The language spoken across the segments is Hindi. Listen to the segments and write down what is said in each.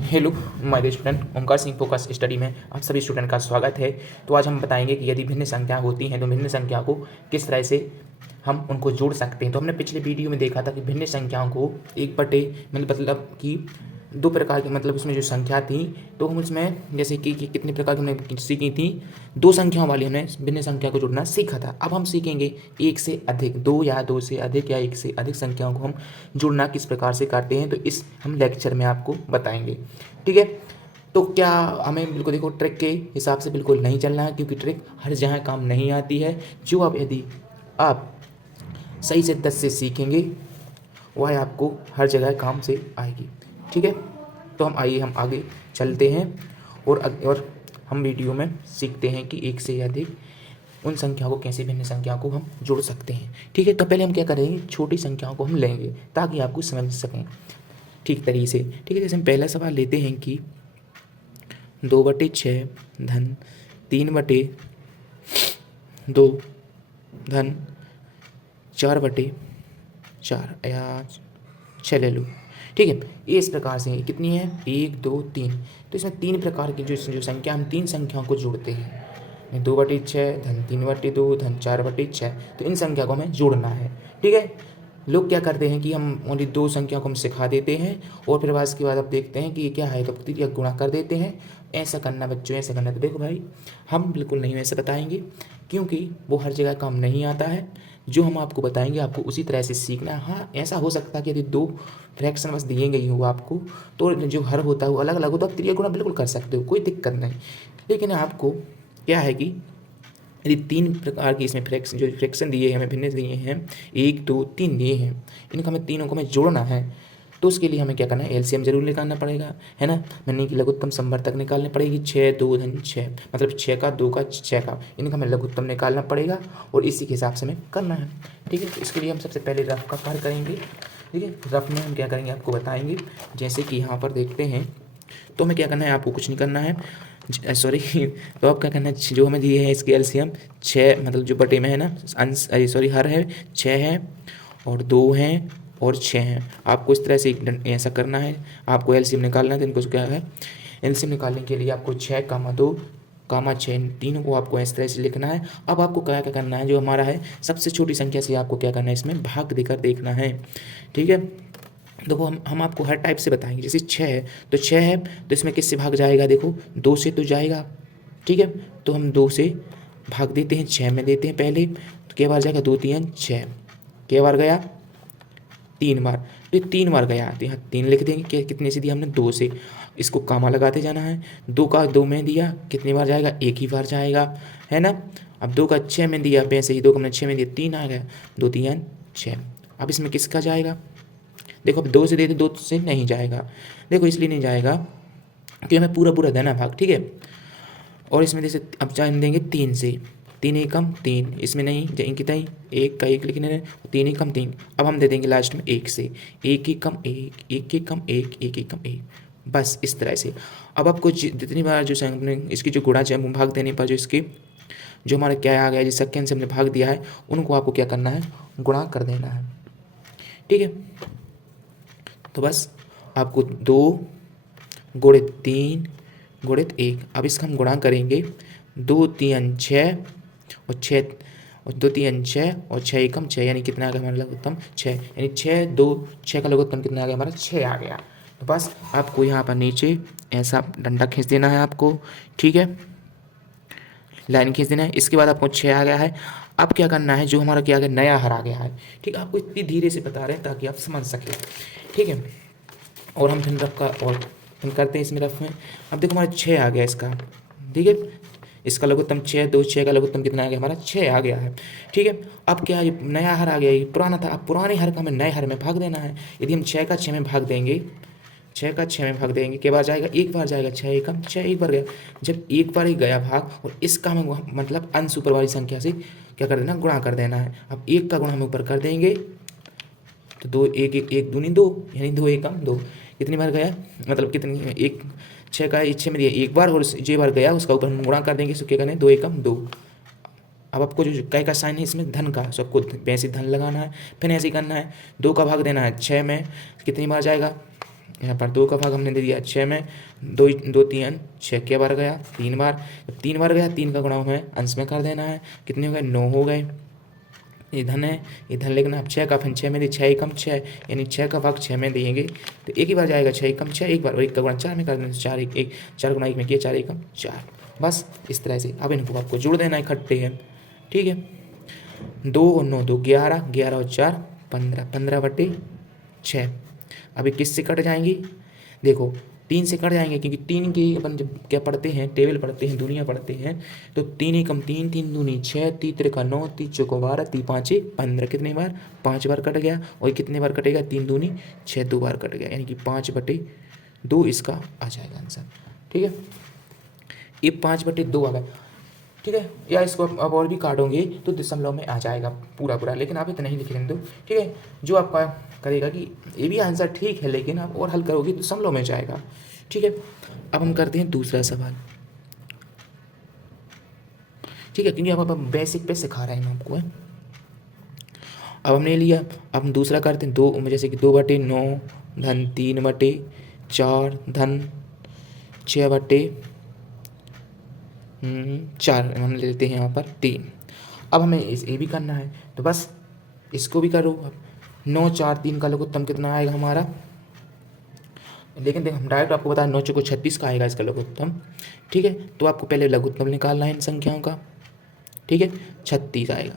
Hello my dear student, Omkar Singh focus study में आप सभी स्टूडेंट का स्वागत है। तो आज हम बताएंगे कि यदि भिन्न संख्या होती हैं तो भिन्न संख्या को किस तरह से हम उनको जोड़ सकते हैं। तो हमने पिछले वीडियो में देखा था कि भिन्न संख्याओं को एक बटे मतलब कि दो प्रकार की मतलब उसमें जो संख्या थी तो हम उसमें जैसे कि कितने प्रकार की हमने सीखी थी, दो संख्याओं वाली हमने भिन्न संख्या को जोड़ना सीखा था। अब हम सीखेंगे एक से अधिक, दो या दो से अधिक या एक से अधिक संख्याओं को हम जोड़ना किस प्रकार से करते हैं, तो इस हम लेक्चर में आपको बताएंगे। ठीक है, तो क्या हमें बिल्कुल देखो ट्रिक के हिसाब से बिल्कुल नहीं चलना है, क्योंकि ट्रिक हर जगह काम नहीं आती है। जो आप यदि आप सही से 10 से सीखेंगे वह आपको हर जगह काम से आएगी। ठीक है, तो हम हम आगे चलते हैं और हम वीडियो में सीखते हैं कि एक से अधिक उन संख्याओं को कैसे भिन्न संख्याओं को हम जोड़ सकते हैं। ठीक है, तो पहले हम क्या करेंगे, छोटी संख्याओं को हम लेंगे ताकि आपको समझ सकें ठीक तरीके से। ठीक है, जैसे हम पहला सवाल लेते हैं कि 2/6 धन 3/2 धन 4/4 या 6 ले लो। ठीक है, ये इस प्रकार से कितनी है, 1 2 3। तो इसमें तीन प्रकार की जो संख्या, हम तीन संख्याओं को जोड़ते हैं, 2/6 धन 3/2 धन 4/6। तो इन संख्या को हमें जोड़ना है। ठीक है, लोग क्या करते हैं कि हम ओनली दो संख्या को हम सिखा देते हैं और फिर उसके बाद अब देखते हैं कि ये क्या है तो तृतीय गुणा कर देते हैं। ऐसा करना बच्चों, ऐसा करना। तो देखो भाई, हम बिल्कुल नहीं वैसे बताएंगे क्योंकि वो हर जगह काम नहीं आता है। जो हम आपको बताएंगे आपको उसी तरह से सीखना है। हाँ, ऐसा हो सकता है कि यदि दो फ्रैक्शन बस दिए गई हो आपको तो जो हर होता है वो अलग अलग हो, तो आप तृतीय गुणा बिल्कुल कर सकते हो, कोई दिक्कत नहीं। लेकिन आपको क्या है कि यदि तीन प्रकार की इसमें फ्रैक्शन दिए हैं, हमें भिन्न दिए हैं, 1 2 3 दिए हैं, इनको हमें तीनों को हमें जोड़ना है। तो उसके लिए हमें क्या करना है, एलसीएम जरूर निकालना पड़ेगा, है ना। मैंने कि लघुत्तम समवर्तक निकालनी पड़ेगी, 6 2 धन 6 मतलब 6 का 2 का 6 का, इनका हमें लघुत्तम निकालना पड़ेगा और इसी के हिसाब से हमें करना है। ठीक है, तो इसके लिए हम सबसे पहले रफ का कार्य करेंगे। ठीक है, रफ में हम क्या करेंगे आपको बताएंगे। जैसे कि यहाँ पर देखते हैं तो हमें क्या करना है, आपको कुछ नहीं करना है, सॉरी तो आप क्या करना है, जो हमें दिए हैं इसके एलसीएम 6 मतलब जो बटे में है ना, अंश सॉरी हर है 6 है और 2 हैं और 6 हैं। आपको इस तरह से ऐसा करना है, आपको एलसीएम निकालना है। तो इनको क्या है, एलसीएम निकालने के लिए आपको 6 कामा 2 कामा 6 तीनों को आपको इस तरह से लिखना है। अब आपको क्या क्या करना है, जो हमारा है सबसे छोटी संख्या से आपको क्या करना है, इसमें भाग देकर देखना है। ठीक है, देखो हम आपको हर टाइप से बताएंगे। जैसे 6 है तो 6 है तो इसमें किससे भाग जाएगा, देखो 2 से तो जाएगा। ठीक है, तो हम 2 से भाग देते हैं, 6 में देते हैं पहले, तो क्या बार जाएगा, 2 3 6, क्या बार गया, 3 बार। तो ये 3 बार गया, तो यहाँ 3 लिख देंगे। क्या कितने से दिया हमने, 2 से। इसको कामा लगाते जाना है, 2 का 2 में दिया, कितनी बार जाएगा, एक ही बार जाएगा, है ना। अब 2 का 6 में दिया, वैसे ही 2 का हमने 6 में दिया, 3 आ गया, 2 3 6। अब इसमें किसका जाएगा, देखो अब 2 से देते, 2 से नहीं जाएगा। देखो इसलिए नहीं जाएगा कि हमें पूरा पूरा देना भाग। ठीक है, और इसमें जैसे अब जान देंगे 3 से, 3 एकम 3, इसमें नहीं जाएंगे कितना ही, 1 का 1 लिखने हैं, 3 एकम 3। अब हम दे देंगे लास्ट में 1 से, 1 एकम 1 1 एकम 1 1 एकम 1, बस इस तरह से। अब आपको जितनी बार जो हमने इसकी जो गुणा भाग देने पर जो इसके जो हमारा क्या आ गया, जिस सेकेंड से हमने भाग दिया है उनको आपको क्या करना है, गुणा कर देना है। ठीक है, तो बस आपको 2 गुणित 3 गुणित 1, अब इसका हम गुणा करेंगे, 2 3 6 और 6 और 2 3 6 और 6 एकम 6, यानी कितना आ गया हमारा लघुत्तम 6, यानी 6 2 6 का लघुत्तम कितना आ गया हमारा, 6 आ गया। तो बस आपको यहाँ पर नीचे ऐसा डंडा खींच देना है आपको। ठीक है, लाइन खींच देना है। इसके बाद आपको 6 आ गया है। अब क्या करना है, जो हमारा क्या आ गया, नया हर आ गया है। ठीक है, आपको इतनी धीरे से बता रहे हैं ताकि आप समझ सकें। ठीक है, और हम फिर रफ का और हम करते हैं इसमें रफ में। अब देखो हमारा 6 आ गया इसका। ठीक है, इसका लघुत्तम 6, 2 6 का लघुत्तम कितना आ गया हमारा, 6 आ गया है। ठीक है, अब क्या, ये नया हर आ गया, ये पुराना था। अब पुराने हर का हमें नए हर में भाग देना है। यदि हम 6 का 6 में भाग देंगे, 6 का 6 में भाग देंगे, के बार जाएगा, एक बार जाएगा, 6 एकम 6 एक बार गया। जब एक बार ही गया भाग, और इसका हमें मतलब अंश ऊपर वाली संख्या से क्या कर देना, गुणा कर देना है। अब 1 का गुणा हम ऊपर कर देंगे तो 2 1 1 1 दूनी 2, यानी 2 एकम 2, कितनी बार गया, मतलब कितनी, एक 6 का 6 में दिया एक बार, और जे बार गया उसका ऊपर हम गुणा कर देंगे, सो क्या करें, 2 एकम 2। अब आपको जो कै का साइन है इसमें धन का, सो आपको वैसे धन लगाना है। फिर ऐसे ही करना है, 2 का भाग देना है 6 में, कितनी बार जाएगा, यहाँ पर 2 का भाग हमने दे दिया 6 में, 2 2 3 6 क्या बार गया 3 बार। जब 3 बार गया 3 का गुणा हमें अंश में कर देना है। कितने हो गए 9 हो गए। ये धन है, ये धन लिखना। अब 6 का फिर 6 में दे 6 एकम 6, यानी 6 का भाग 6 में देंगे तो एक ही बार जाएगा 6 एकम 6 एक बार, और 1 का गुणा 4 में कर देना। 4 1 1 4 गुणा 1 में किया 4 एकम 4। बस इस तरह से अब इनको आपको जोड़ देना इकट्ठे है। ठीक है, 2 और 9 2 11, 11 और 4 15, 15/6। अभी किससे कट जाएंगी, देखो 3 से कट जाएंगे, क्योंकि 3 की अपन जब क्या पढ़ते हैं, टेबल पढ़ते हैं, दुनिया पढ़ते हैं, तो 3 एकम 3, 3 दूनी 6, 3 त्रिका 9, 3 चौको 12, 3 5 15। कितने बार 5 बार कट गया। और कितने बार कटेगा 3 दूनी 6 2 बार कट गया, यानी कि 5/2 इसका आ जाएगा आंसर। ठीक है, ये 5/2 आ गया। ठीक है, या इसको अब और भी काटोगे तो दशमलव में आ जाएगा पूरा पूरा, लेकिन आप इतना ही लिख लेंगे। ठीक है, जो आपका करेगा कि ये भी आंसर ठीक है, लेकिन आप और हल करोगे तो दशमलव में जाएगा। ठीक है, अब हम करते हैं दूसरा सवाल। ठीक है, क्योंकि अब बेसिक पे सिखा रहे हैं हम आपको है। अब हमने लिया, अब हम दूसरा करते हैं 2, जैसे कि 2/9 धन 3/4 धन 6/4 हम लेते हैं यहाँ पर 3। अब हमें ये भी करना है, तो बस इसको भी करो। अब 9 4 3 का लघुत्तम कितना आएगा हमारा, लेकिन देख हम डायरेक्ट आपको बता 9 चौको 36 का आएगा इसका लघुत्तम। ठीक है, तो आपको पहले लघुत्तम निकालना है इन संख्याओं का। ठीक है, 36 आएगा।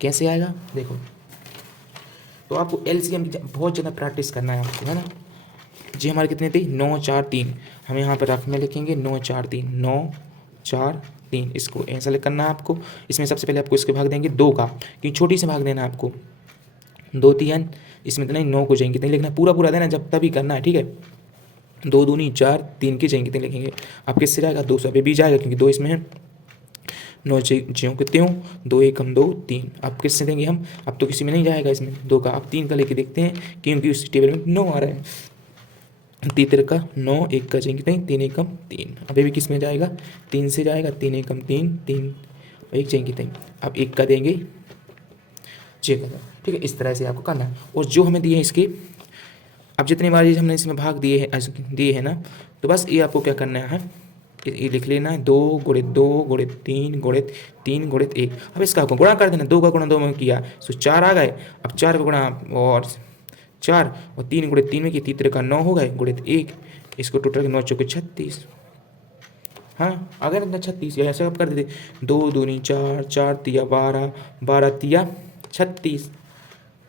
कैसे आएगा देखो, तो आपको एलसीएम की बहुत ज़्यादा प्रैक्टिस करना है आपको, है ना। जी हमारे कितने थे 9 4 3, हम यहाँ पर रफ में लिखेंगे 9 4 3 9 4 3, इसको ऐसा करना है आपको। इसमें सबसे पहले आपको इसके भाग देंगे 2 का, क्योंकि छोटी से भाग देना है आपको। 2 3 इसमें तो नहीं 9 को जाएंगे कितने लिखना, पूरा पूरा देना जब तभी करना है। ठीक है, 2 दूनी 4 3 के जाएंगे कितने लिखेंगे। अब किससे जाएगा 2 से, अभी भी जाएगा क्योंकि 2 इसमें है। 9 ज्यों कितने हो 2 एकम 2 3। अब किससे देंगे हम, अब तो किसी में नहीं जाएगा इसमें 2 का। अब 3 का लेके देखते हैं, क्योंकि उस टेबल में 9 आ रहा है। 3 का 9 1 का जाएंगे नहीं 3 एकम 3। अभी भी किस में जाएगा 3 से जाएगा 3 एकम 3 3 1 जाएंगे 3। अब 1 का देंगे 6 का। ठीक है, इस तरह से आपको करना है। और जो हमें दिए हैं इसके, अब जितनी बार हमने इसमें भाग दिए हैं ना, तो बस ये आपको क्या करना है, ये लिख लेना है 2 गुणित 2 गुणित 3 गुणित 3 गुणित 1। अब इसका आपको गुणा कर देना, 2 का गुणा 2 में किया तो 4 आ गए। अब 4 का गुणा और 4 और 3 गुणित 3 में किया 3 का 9 हो गए गुणित 1, इसको टोटल 9 चौके 36। हाँ अगर इतना 36, ऐसे आप कर देते 2 दूनी 4 4 तिया 12 12 तिया 36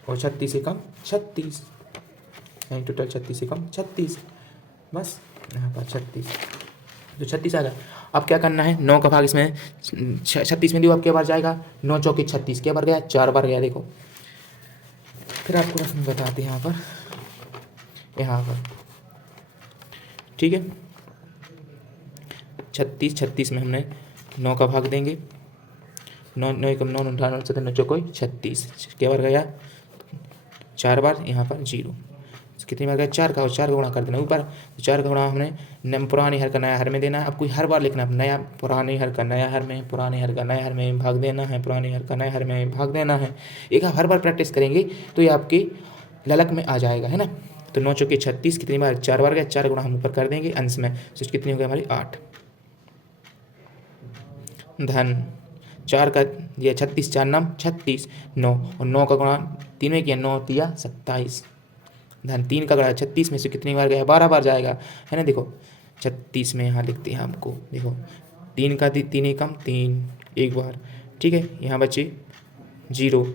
और 36 से कम 36, यानी टोटल 36 से कम 36। बस यहाँ पर 36, तो 36 आ गया। अब क्या करना है, 9 का भाग इसमें 36 में दियो, अब क्या बार जाएगा 9 चौके 36, क्या बार गया 4 बार गया। देखो फिर आपको रस्म बताते हैं यहाँ पर। ठीक है, 36 में हमने 9 का भाग देंगे, 9 9 एकम 9 9 9 चौको 36, क्या बार गया 4 बार, यहाँ पर 0। कितनी बार गया 4 का, और 4 का गुणा कर देना ऊपर। तो 4 का गुणा हमने पुराने हर का नया हर में देना है। अब कोई हर बार लिखना है, नया पुराने हर का नया हर में, पुराने हर का नया हर में भाग देना है, पुराने हर का नया हर में भाग देना है। एक हर बार प्रैक्टिस करेंगे तो ये आपके ललक में आ जाएगा, है ना। तो 9 चौके 36 कितनी बार 4 बार गया, 4 गुणा हम ऊपर कर देंगे अंश में, तो कितनी हो गई हमारी 8 धन 4 का दिया 36 4 नाम 36 9 और 9 का गुणा 3 में किया 9 दिया 27 धन 3 का गुणा 36 में से कितनी बार गया 12 बार जाएगा, है ना। देखो 36 में यहाँ लिखते हैं हमको, देखो 3 का 3 एकम 3 एक बार। ठीक है, यहाँ बचे 0।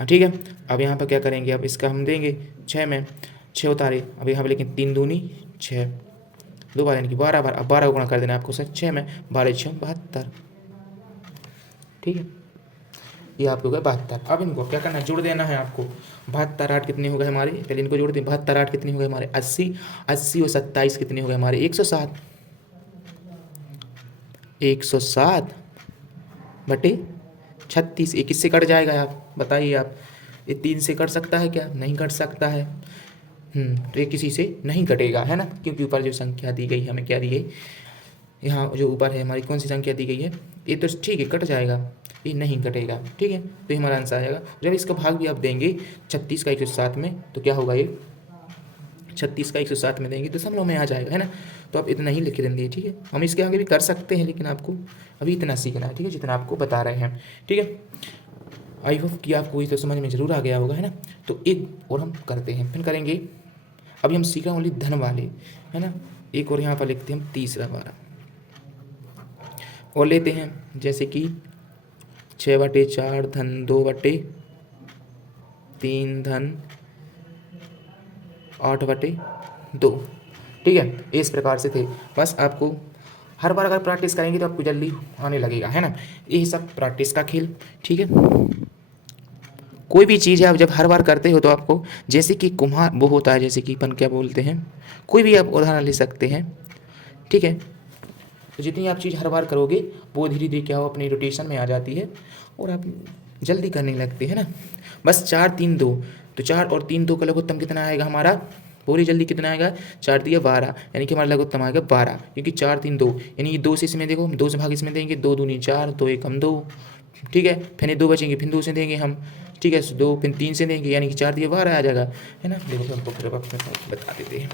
ठीक है, अब यहाँ पर क्या करेंगे, अब इसका हम देंगे 6 में 6 उतारे, अब यहाँ पर लेकिन 3 दूनी 6 2 बार, यानी कि 12 बार। अब 12 गुणा कर देना आपको सर 6 में, 12 6 72। ठीक है, ये आपको हो गया 72। अब इनको क्या करना है, जोड़ देना है आपको। 72 8 कितने हो गए हमारे, पहले इनको जोड़ दें। 72 8 कितने हो गए हमारे 80, 80 और 27 कितने हो गए हमारे 107, 107 बटे 36। ये किससे कट जाएगा आप बताइए, आप ये 3 से कट सकता है क्या, नहीं कट सकता है। तो ये किसी से नहीं कटेगा, है ना, क्योंकि ऊपर जो संख्या दी गई हमें क्या दी गई, यहाँ जो ऊपर है हमारी कौन सी संख्या दी गई है, ये तो ठीक है कट जाएगा, ये नहीं कटेगा। ठीक है, तो ये हमारा आंसर आ जाएगा। जब इसका भाग भी आप देंगे 36 का 107 में, तो क्या होगा ये 36 का 107 में देंगे, दशमलव में आ जाएगा, है ना। तो आप इतना ही लिख देंगे, ठीक है। हम इसके आगे भी कर सकते हैं, लेकिन आपको अभी इतना सीखना है, ठीक है, जितना आपको बता रहे हैं, ठीक है। आई होप कि आपको ये तो समझ में ज़रूर आ गया होगा, है ना। तो एक और हम करते हैं, फिर करेंगे। अभी हम सीख रहे हैं ओनली धन वाले, है ना। एक और यहाँ पर लिखते हैं हम तीसरा वाला, और लेते हैं जैसे कि 6/4 धन 2/3 धन 8/2, ठीक है। इस प्रकार से थे। बस आपको हर बार अगर प्रैक्टिस करेंगे तो आपको जल्दी आने लगेगा, है ना। यही सब प्रैक्टिस का खेल, ठीक है। कोई भी चीज़ है आप जब हर बार करते हो तो आपको, जैसे कि कुम्हार वो होता है, जैसे कि अपन क्या बोलते हैं, कोई भी आप उदाहरण ले सकते हैं, ठीक है। तो जितनी आप चीज़ हर बार करोगे वो धीरे धीरे क्या हो अपनी रोटेशन में आ जाती है और आप जल्दी करने लगते हैं ना। बस 4 3 2, तो 4 और 3 2 का लघुत्तम कितना आएगा हमारा, पूरी जल्दी कितना आएगा, 4 दिया 12, यानी कि हमारा लघुत्तम आएगा 12, क्योंकि 4 3 2, यानी कि 2 से इसमें देखो, 2 से भाग इसमें देंगे, 2 दूनी 4, 2 एकम 2, ठीक है। फिर ये 2 बचेंगे, फिर 2 से देंगे हम, ठीक है, 2 फिर 3 से देंगे, यानी कि 4 दिया 12 आ जाएगा, है ना। देखो हमको फिर बता देते हैं,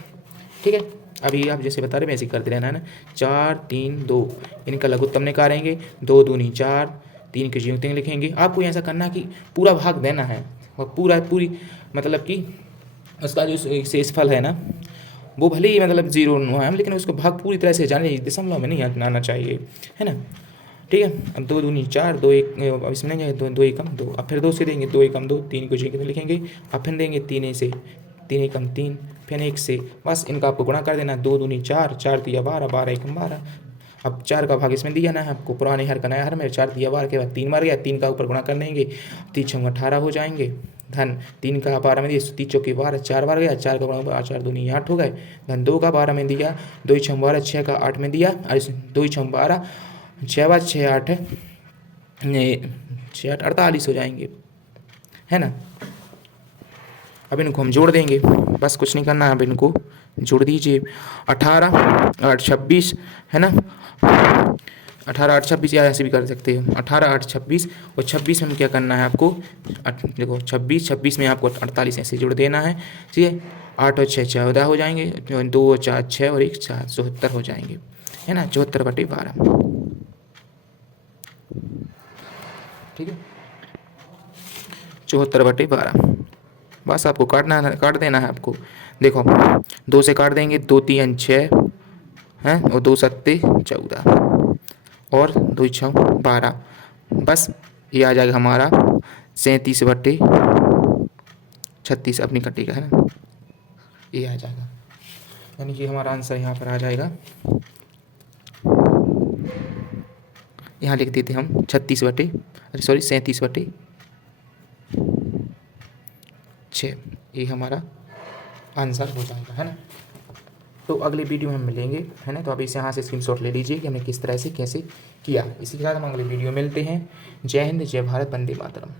ठीक है। अभी आप जैसे बता रहे वैसे ही करते रहना, है ना। 4 3 2, इनका लघुत्तम निकालेंगे, 2 दूनी 4, 3 की संयुक्तियाँ लिखेंगे। आपको ऐसा करना कि पूरा भाग देना है, और पूरी मतलब कि उसका जो शेषफल है ना, वो भले ही मतलब 0 है, लेकिन उसको भाग पूरी तरह से जाने, दशमलव में नहीं आना चाहिए, है ना, ठीक है। अब 2 दूनी 4, 2 एक, अब इसमें नहीं जाए, 2 एकम 2, अब फिर 2 से देंगे, 2 एकम 2, 3 को जी लिखेंगे, अब फिर देंगे 3 से, 3 एकम 3, फिर 1 से, बस इनका आपको गुणा कर देना, 2 दूनी 4, 4 दिया 12, 12 एकम 12। अब 4 का भाग इसमें दिया ना है आपको, पुराने हर का नया हर में 4 दिया 12 के बाद 3 मार गया, 3 का ऊपर गुणा कर देंगे, 3 6 18 हो जाएंगे, धन 3 का 12 में दिया, 3 चौके 12, 4 बार गया, 4 का गुणा 4 दूनी 8 हो गए, धन 2 का 12 में दिया, 2 6 12, 6 का 8 में दिया, और 2 6 12, 6 बार 6 8 6 8 48 हो जाएंगे, है ना। अब इनको हम जोड़ देंगे, बस कुछ नहीं करना है, अब इनको जोड़ दीजिए। 18 8 26, है ना, 18 8 26, या ऐसे भी कर सकते हो, 18 8 26, और 26 में क्या करना है आपको, देखो 26 में आपको 48 ऐसे जोड़ देना है, ठीक है। 8 और 6 14 हो जाएंगे, 2 और 4 6 और 1 4, 74 हो जाएंगे, है ना, 74/12, ठीक है, 74/12। बस आपको काट देना है आपको, देखो 2 से काट देंगे, 2 3 6 हैं, और 2 7 14, और 2 6 12, बस ये आ जाएगा हमारा 37/36 अपनी कटी का, है ना, ये आ जाएगा, यानी कि हमारा आंसर यहाँ पर आ जाएगा, यहाँ लिख देते हम 37/6, ये हमारा आंसर हो जाएगा, है ना। तो अगले वीडियो में हम मिलेंगे, है ना। तो आप इसे यहाँ से स्क्रीनशॉट ले लीजिए कि हमने किस तरह से कैसे किया। इसी के साथ हम अगले वीडियो मिलते हैं। जय हिंद, जय भारत, वंदे मातरम।